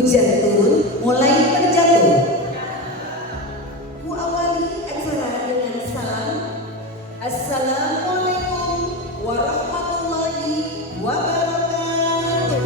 Hujan turun mulai terjatuh. Ku awali acara dengan salam. Assalamualaikum warahmatullahi wabarakatuh.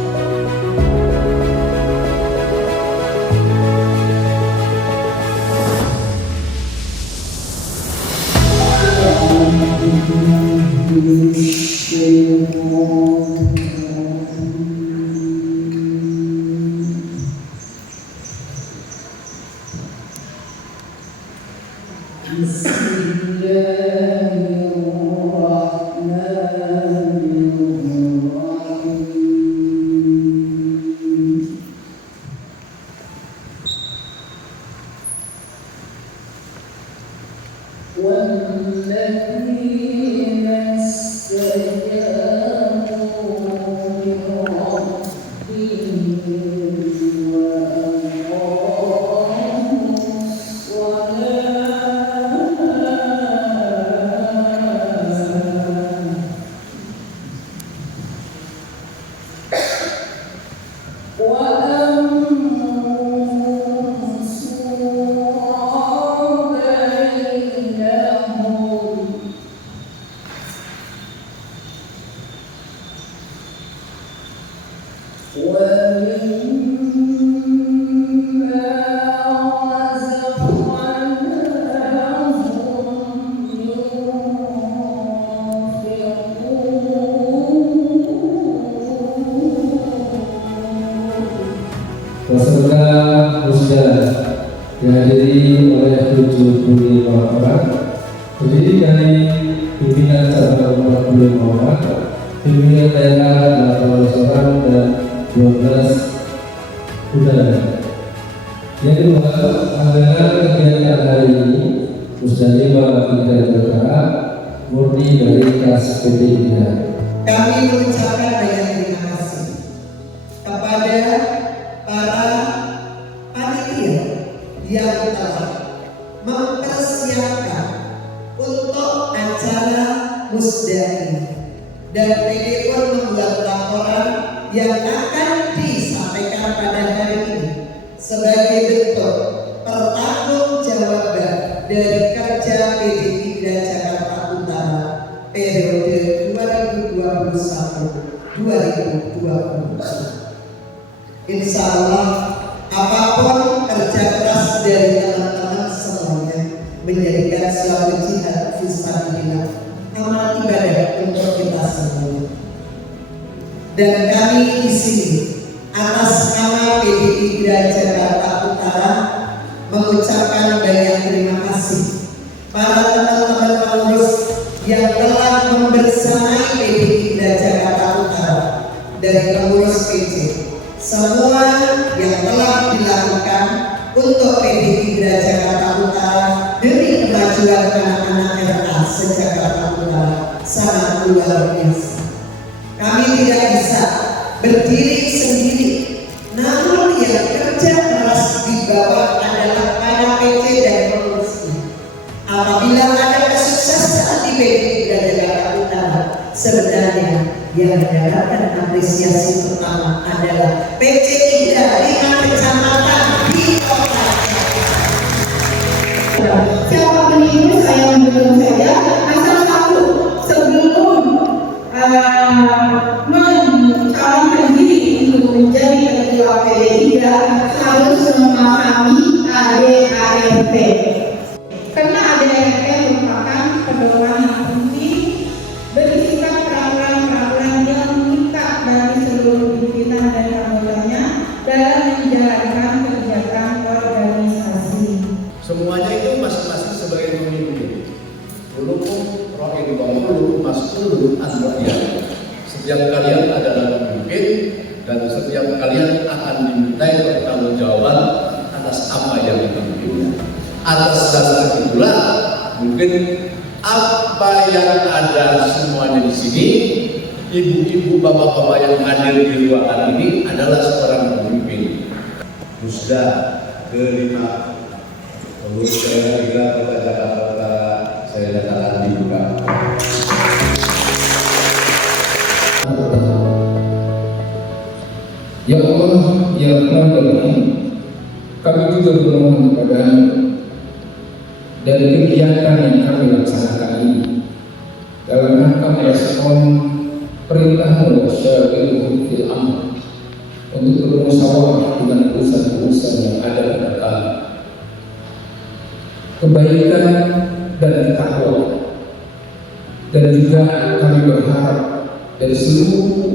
Peserta musda dihadiri oleh 75 orang, terdiri dari pimpinan cabang 45 orang, pimpinan daerah 18 orang dan 12 budaya. Yang kedua, anggaran kegiatan hari ini Musdalifah Tidak Bergerak murni dari kas PT Tidak. Kami mengucapkan banyak terima kasih kepada para panitia yang telah mempersiapkan untuk acara musda ini, dan PD pun membuat laporan yang akan disampaikan pada hari ini sebagai bentuk pertanggungjawaban dari kerja PDI Jakarta Utara periode 2021-2022. Insya Allah apapun kerja keras dari teman-teman semuanya menjadikan suatu jihad fisabilillah, amal ibadah untuk kita semua. Dan kami di sini atas nama PDI Jakarta Utara mengucapkan banyak terima kasih para teman-teman pengurus yang telah membersamai PDI Jakarta Utara, dari pengurus PC, semua yang telah dilakukan untuk PDI Jakarta Utara demi kemajuan anak-anak RA se-Jakarta Utara sangat luar biasa. Kami tidak bisa berdiri sendiri, namun yang kerja keras di bawah adalah para PC dan pengurusnya. Apabila ada kesuksesan di PDI Jakarta Utara, sebenarnya yang mendapatkan apresiasi pertama adalah PC Ida 5 kecamatan di kota Jakarta. Siapa penipu saya mendukung saja, asal satu, sebelum mencalonkan diri untuk menjadi ketua PDI harus memahami ADART. Karena ADART merupakan pedoman yang penting berisikan peraturan-peraturan yang mengikat bagi seluruh pimpinan dan anggotanya dalam menjalankan kegiatan organisasi. Semuanya itu masing-masing sebagai pemimpin. Walaupun roh ini bangun, masuk anggota. Setiap kalian adalah pemimpin dan setiap kalian akan dimintai pertanggungjawaban atas apa yang dipimpinnya. Atas dasar itulah mungkin apa yang ada semuanya di sini, ibu-ibu, bapak-bapak yang hadir di ruangan ini adalah seorang pemimpin. Musda kelima pengurus daerah 3 Kota Jakarta Utara saya nyatakan dibuka. Ya Allah, ya Rahman dan Rahim, kami juga bermohon kepada-Mu dari kegiatan yang kami laksanakan ini dalam rangka merespon perintah-Mu wasyawirhum fil amr untuk bermusyawarah dengan urusan-urusan yang ada pada kami, kebaikan dan takwa, dan juga kami berharap dari seluruh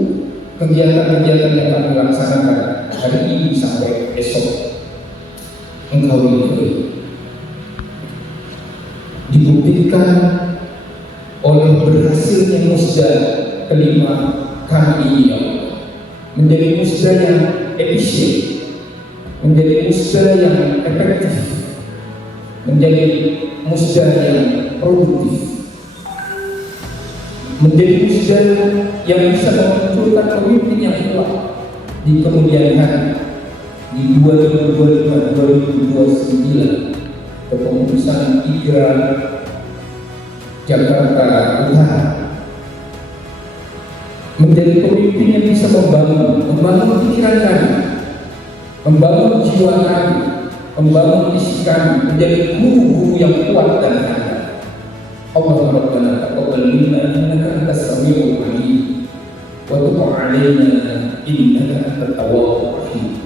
kegiatan-kegiatan yang kami laksanakan hari ini sampai esok Engkau ridhoi, dibuktikan oleh berhasilnya musda kelima kami ini, ya Allah, menjadi musda yang efisien, menjadi musda yang efektif, menjadi musda yang produktif, menjadi musda yang bisa memunculkan pemimpin yang kuat di kemudian hari, di 2025-2029 kepengurusan IGRA Jakarta Utara, menjadi pemimpin yang bisa membangun pikiran kami, membangun jiwa kami, membangun isi kami, menjadi guru-guru yang kuat dan handal. Allahumma rabbana taqabbal minna innaka antas samiul alim wa tub 'alaina innaka antat tawwabur rahim.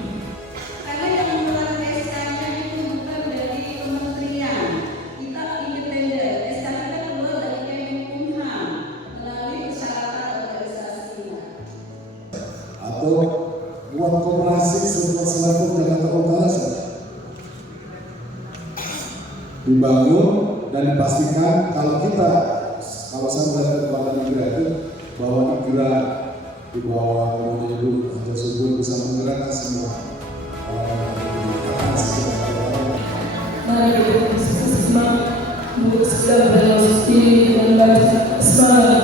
Karena yang membuat SK-nya itu bukan dari kementerian, kita independen. SK kita keluar dari Kemenkumham melalui persyaratan organisasinya. Atau buat koperasi selaku Jakarta Utara dibangun dan dipastikan kalau saya melihat kepada negara itu bahwa negara di bawah Komunis tersebut bisa menggerakkan semua Mari kita bersama segala velocity dan semangat.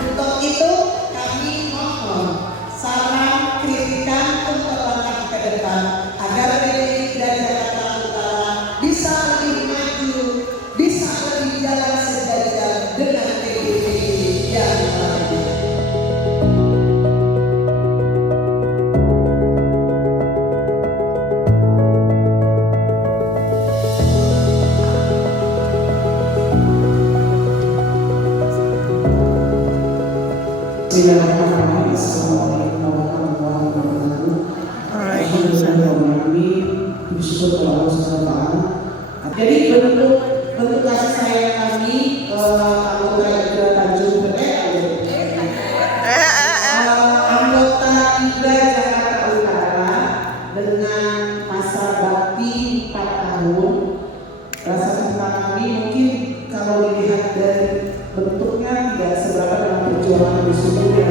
Untuk itu kami mohon saran kritikan untuk langkah ke depan agar PDI dan Jakarta Utara bisa lebih maju, bisa lebih jalan sejajar dengan PDI yang lain. Bismillahirrahmanirrahim. Assalamualaikum warahmatullahi wabarakatuh. Bersyukur kepada Allah Subhanahu wa Ta'ala. Jadi bentuk kasih sayang kami anggota IGRA Tanjung anggota IGRA Jakarta Utara dengan masa bakti 4 tahun. Rasa cinta kami mungkin kalau dilihat dari bentuknya tidak seberapa dalam perjuangan di sumber.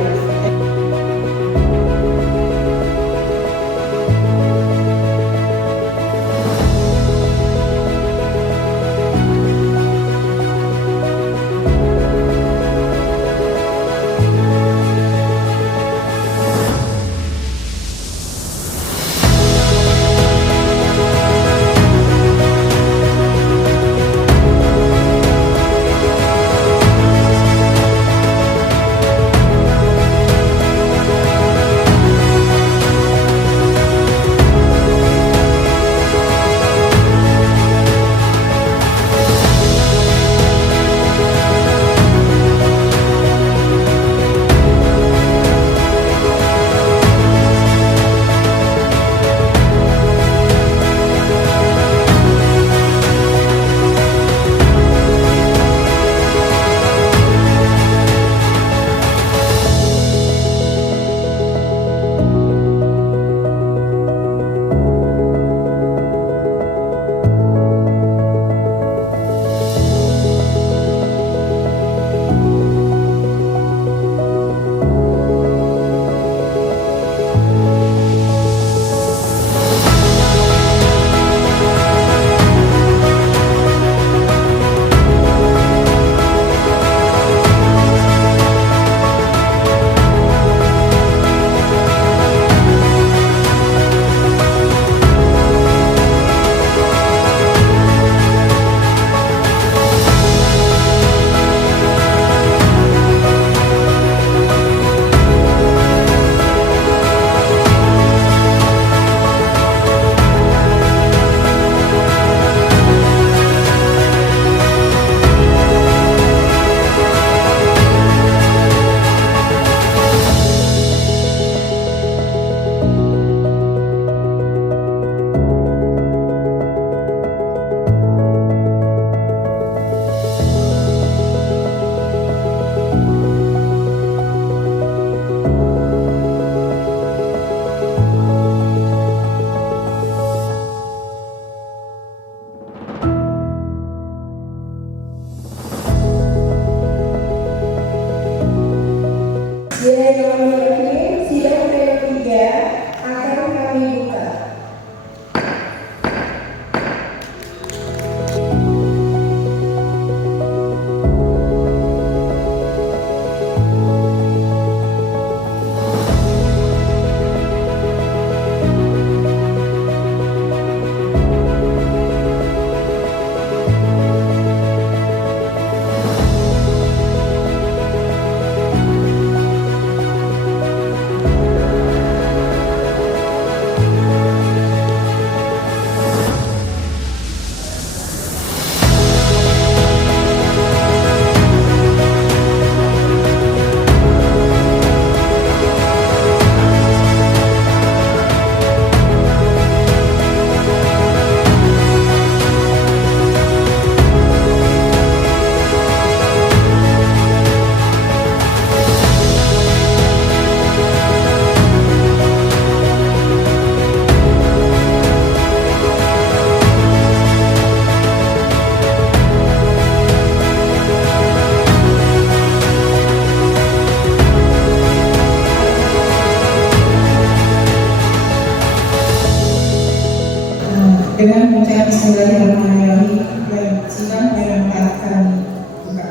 dengan mengucap Bismillahirrahmanirrahim. Dan sidang pada saat kami buka.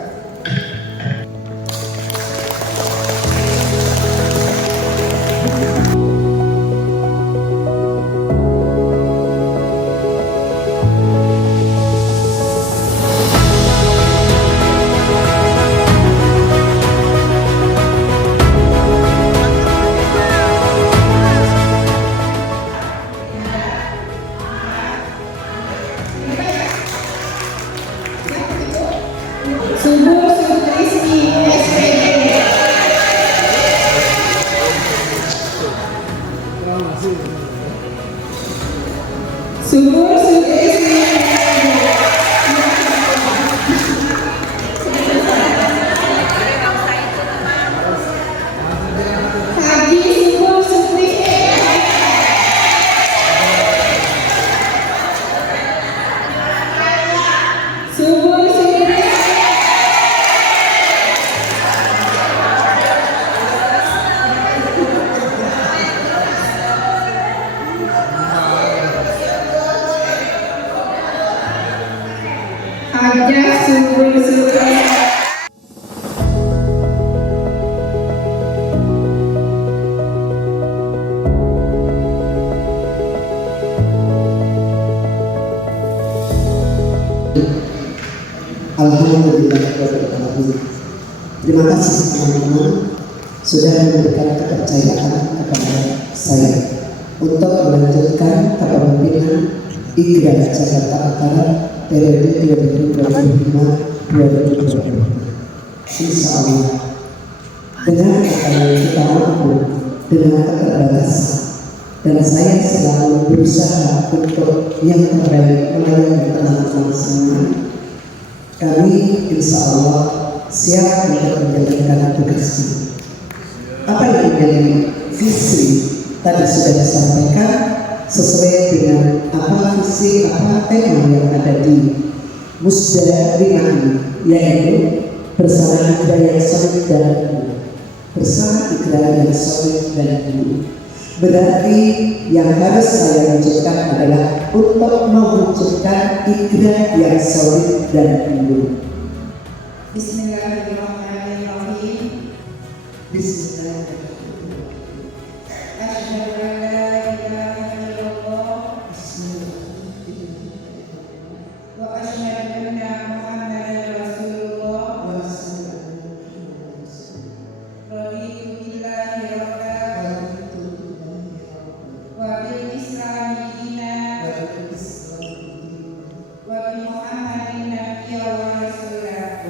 Subuh Sutrisni SPD. Subuh Sutrisni Haji Subuh Sutrisni Subuh Sutrisni Hajah Subuh Sutrisni. Alhamdulillah. Terima kasih teman-teman sudah memberikan kepercayaan kepada saya untuk melanjutkan kepemimpinan IKRA Jakarta Utara periode 2025-2020. Insya Allah dengan apa yang kita mampu, dengan keterbatasan, dan saya selalu berusaha untuk yang terbaik melayani teman-teman semua. Kami insya Allah siap untuk menjalankan tugasnya. Apa yang menjadi visi tadi sudah disampaikan sesuai dengan apa visi, apa tema yang ada di Musda 5 ini, yaitu bersama IKRA yang solid dan unggul. Bersama IKRA yang solid dan unggul. Berarti yang harus saya wujudkan adalah untuk mewujudkan IKRA yang solid dan unggul. Bismillahirrahmanirrahim. Bismillahirrahmanirrahim. Asyhadu an la ilaha illallah wa asyhadu anna Muhammadan Rasulullah. Raditu billahi rabban wa bil islami dinan wa bi Muhammadin nabiyyan wa rasulah.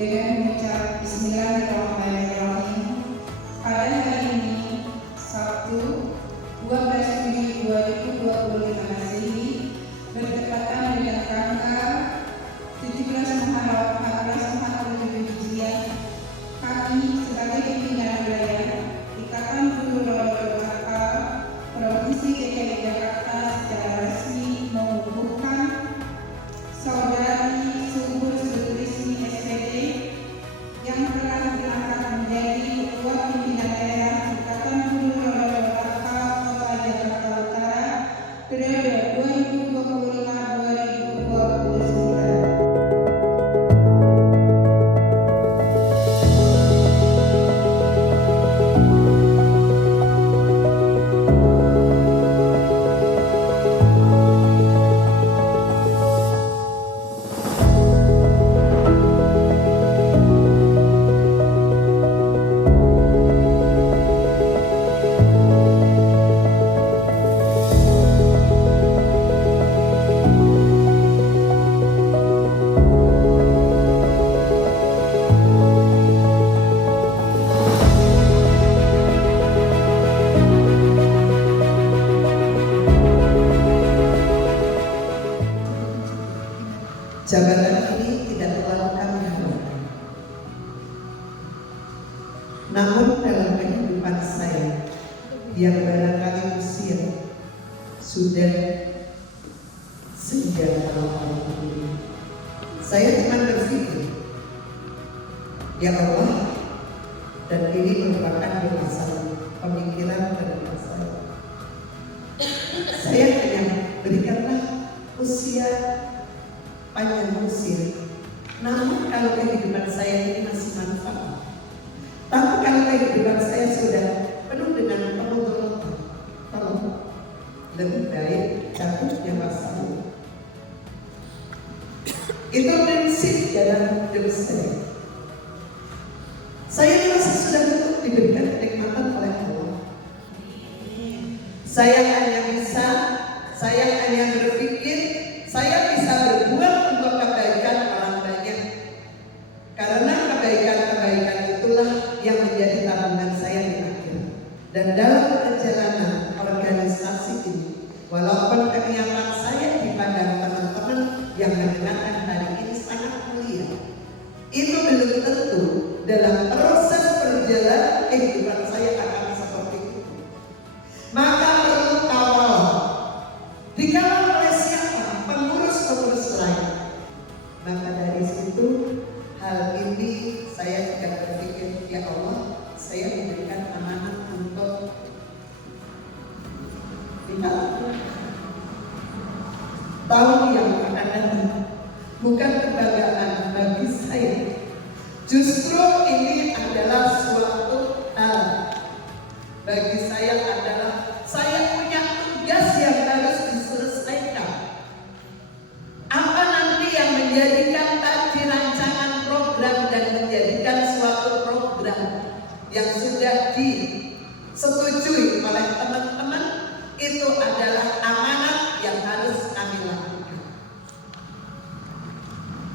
Dengan mengucap Bismillahirrahmanirrahim, pada hari ini Sabtu 12 Juli 2025 Masehi bertepatan dengan tanggal 17 Muharram 1447 Hijriah, kami sebagai pimpinan wilayah Ikatan Guru Royal Lokal Provinsi DKI Jakarta secara resmi mengukuhkan Saudari Subuh Sutrisni SPD yang telah diangkat menjadi Ketua Pimpinan Daerah Ikatan Guru Royal Lokal Kota Jakarta Utara periode 2025-2029. Jabatan ini tidak terlalu kami harapkan. Namun dalam kehidupan saya yang barangkali usia sudah sekian tahun ini, saya cuma berpikir, ya Allah, dan ini merupakan berdasar pemikiran dan saya. Saya hanya berikanlah usia panjang usia. Namun kalau kehidupan saya ini masih manfaat. Tapi kalau kehidupan saya sudah penuh dengan penonton, lebih baik cabutnya masa muda. Itu prinsip dalam hidup saya. Saya merasa sudah cukup diberikan kenikmatan oleh Allah. Saya hanya berpikir, saya bisa berbuat untuk kebaikan orang banyak. Karena kebaikan-kebaikan itulah yang menjadi tabungan saya di akhir. Dan dalam perjalanan organisasi ini, walaupun kegiatan saya dipandang teman-teman yang mendengarkan hari ini sangat mulia, itu belum tentu dalam proses perjalanan kehidupan saya akan seperti itu. Maka perlu kawal. Dikawal oleh siapa? Pengurus-pengurus lain. Maka dari situ hal ini saya juga berpikir, ya Allah, saya diberikan amanah untuk tahun yang akan datang. Bukan kebanggaan bagi saya. Justru ini adalah suatu hal bagi saya, adalah saya punya tugas yang harus diselesaikan. Apa nanti yang menjadikan tadi rancangan program dan menjadikan suatu program yang sudah disetujui oleh teman-teman, itu adalah amanat yang harus kami lakukan.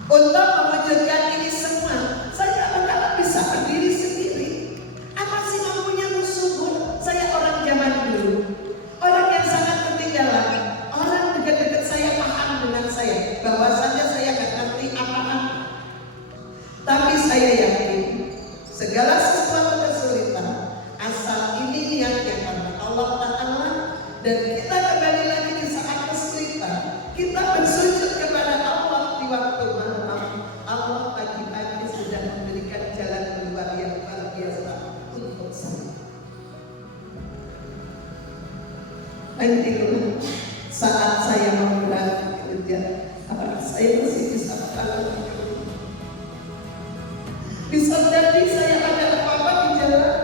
Untuk mewujudkan ini semua, saya enggak bisa berdiri sendiri. Apa sih mampunya subur? Saya orang zaman dulu, orang yang sangat ketinggalan. Orang dekat-dekat saya paham dengan saya, bahwasanya saya nggak ngerti apa-apa. Tapi saya yakin segala sesuatu kesulitan, asal ini niatnya karena Allah Ta'ala, dan kita kembali lagi di saat kesulitan, kita bersujud kepada Allah di waktu malam. Allah pagi-pagi sudah memberikan jalan keluar yang luar biasa untuk saya. Nanti saat saya memulai kerja, apakah saya masih bisa berjalan? Bisa jadi saya ada apa-apa di jalan.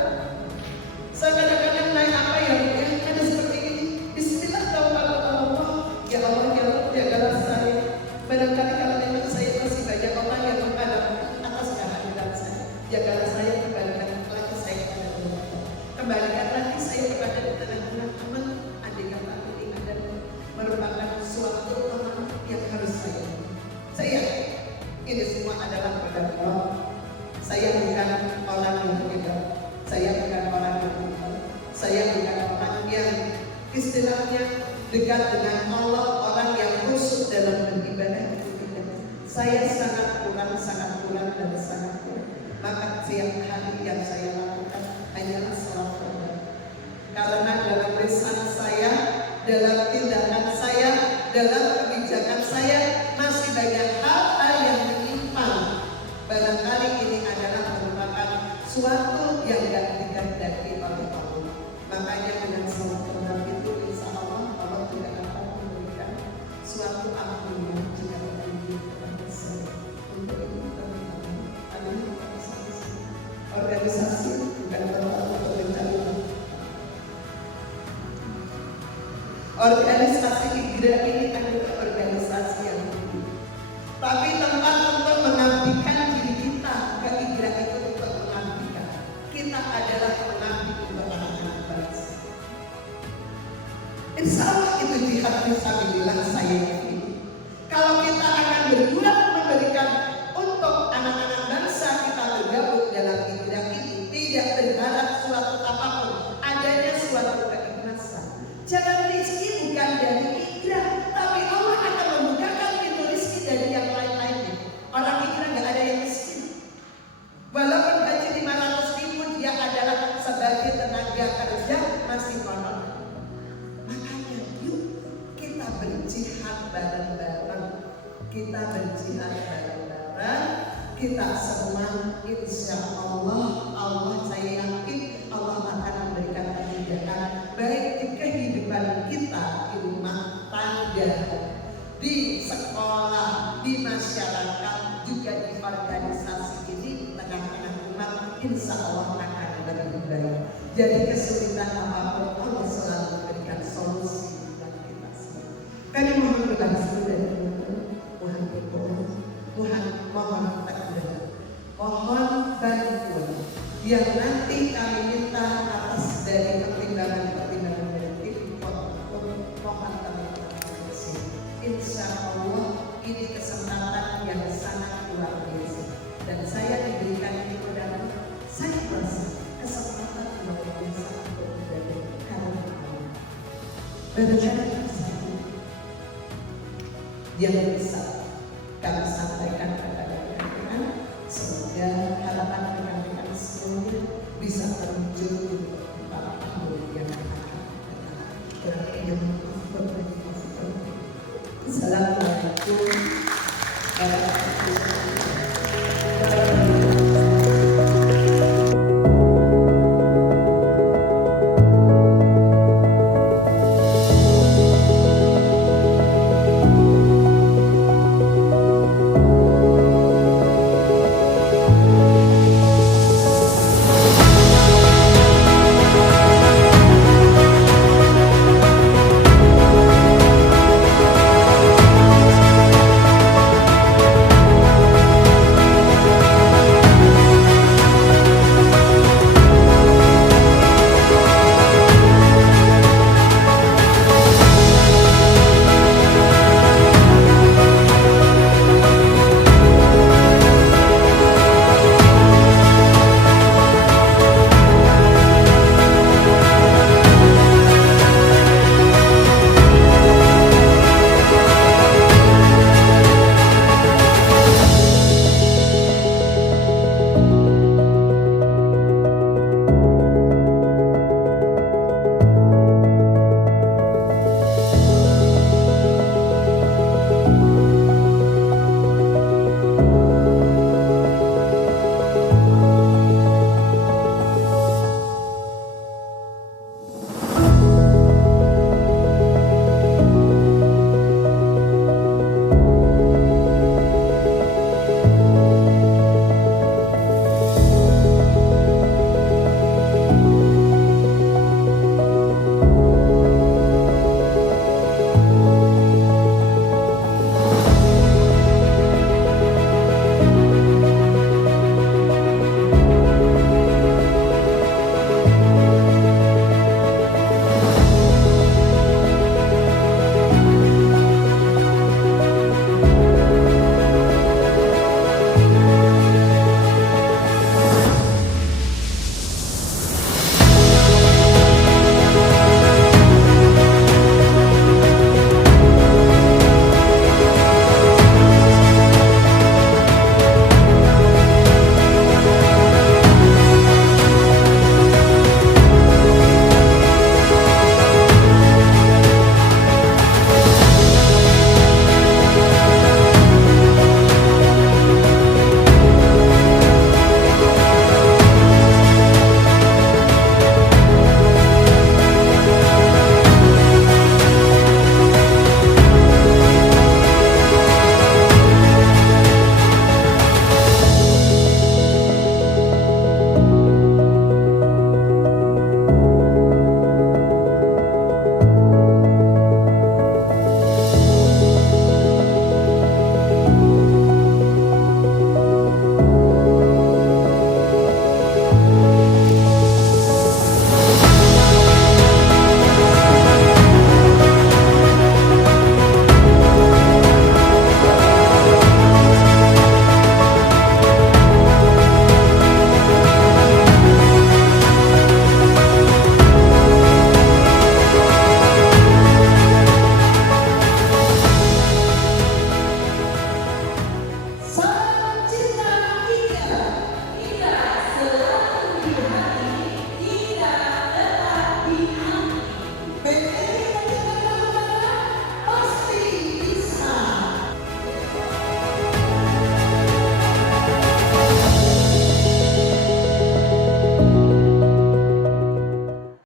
Saya kadang-kadang naik apa yang ada seperti ini. Bismillah, taubat Allah. Ya Allah, ya Allah, jagalah saya. Barangkali kalau memang saya masih banyak orang yang menghadap atas kehadiran saya, jagalah saya, kembalikan lagi saya kepada Allah. Kembalikan lagi saya kepada tengah-tengah teman. Andai kata ini ada merupakan suatu teman yang harus saya ini semua adalah kepada Allah. Saya bukan orang yang berbeda. Saya bukan orang yang berbeda. Saya bukan orang yang istilahnya dekat dengan Allah, orang yang khusus dalam beribadah. Saya sangat kurang dan sangat kurang. Maka setiap hari yang saya lakukan hanyalah salat taubat. Karena dalam lisan saya, dalam tindakan saya, dalam kebijakan saya masih banyak hal yang menyimpang. Barangkali ini adalah merupakan suatu yang tidak dikehendaki oleh Allah. Makanya dengan salat taubat itu, insya Allah Allah tidak akan memberikan suatu ampunan jika terjadi kepada saya. Untuk itu teman-teman, organisasi bukan tempat untuk mencari. Organisasi IGRA ini adalah organisasi yang tinggi, tapi tempat untuk mengabdikan diri kita ke IGRA itu untuk mengabdikan. Kita adalah pengabdi untuk anak-anak bangsa. Insya Allah itu jihad fisabilillah saya yakin. Kalau kita akan berjuang memberikan untuk anak-anak bangsa, kita bergabung dalam IGRA ini tidak berharap suatu apapun, adanya suatu keikhlasan. Jangan rezeki bukan dari IGRA, tapi Allah akan membukakan pintu rezeki dari yang lain-lainnya. Orang IGRA nggak ada yang miskin. Walaupun gaji 500.000, dia adalah sebagai tenaga kerja masih honor. Makanya yuk kita berjihad bareng-bareng. Kita berjihad bareng-bareng. Kita semua insya Allah saya yakin Allah akan memberikan kemudahan baik di kehidupan kita insya Allah akan lebih baik. Jadi kesulitan apapun Allah selalu memberikan solusi buat kita semua. Kami mohon berbantu dan mohon berdoa, mohon takdir, mohon bantuan yang nanti kami minta atas dari pertimbangan-pertimbangan dari tim mohon kami berkomunikasi. Insya Allah ini kesempatan yang sangat luar biasa dan saya diberikan ini kepada saya merasa kesempatan luar biasa untuk menjadi karena Allah. Bagaimana yang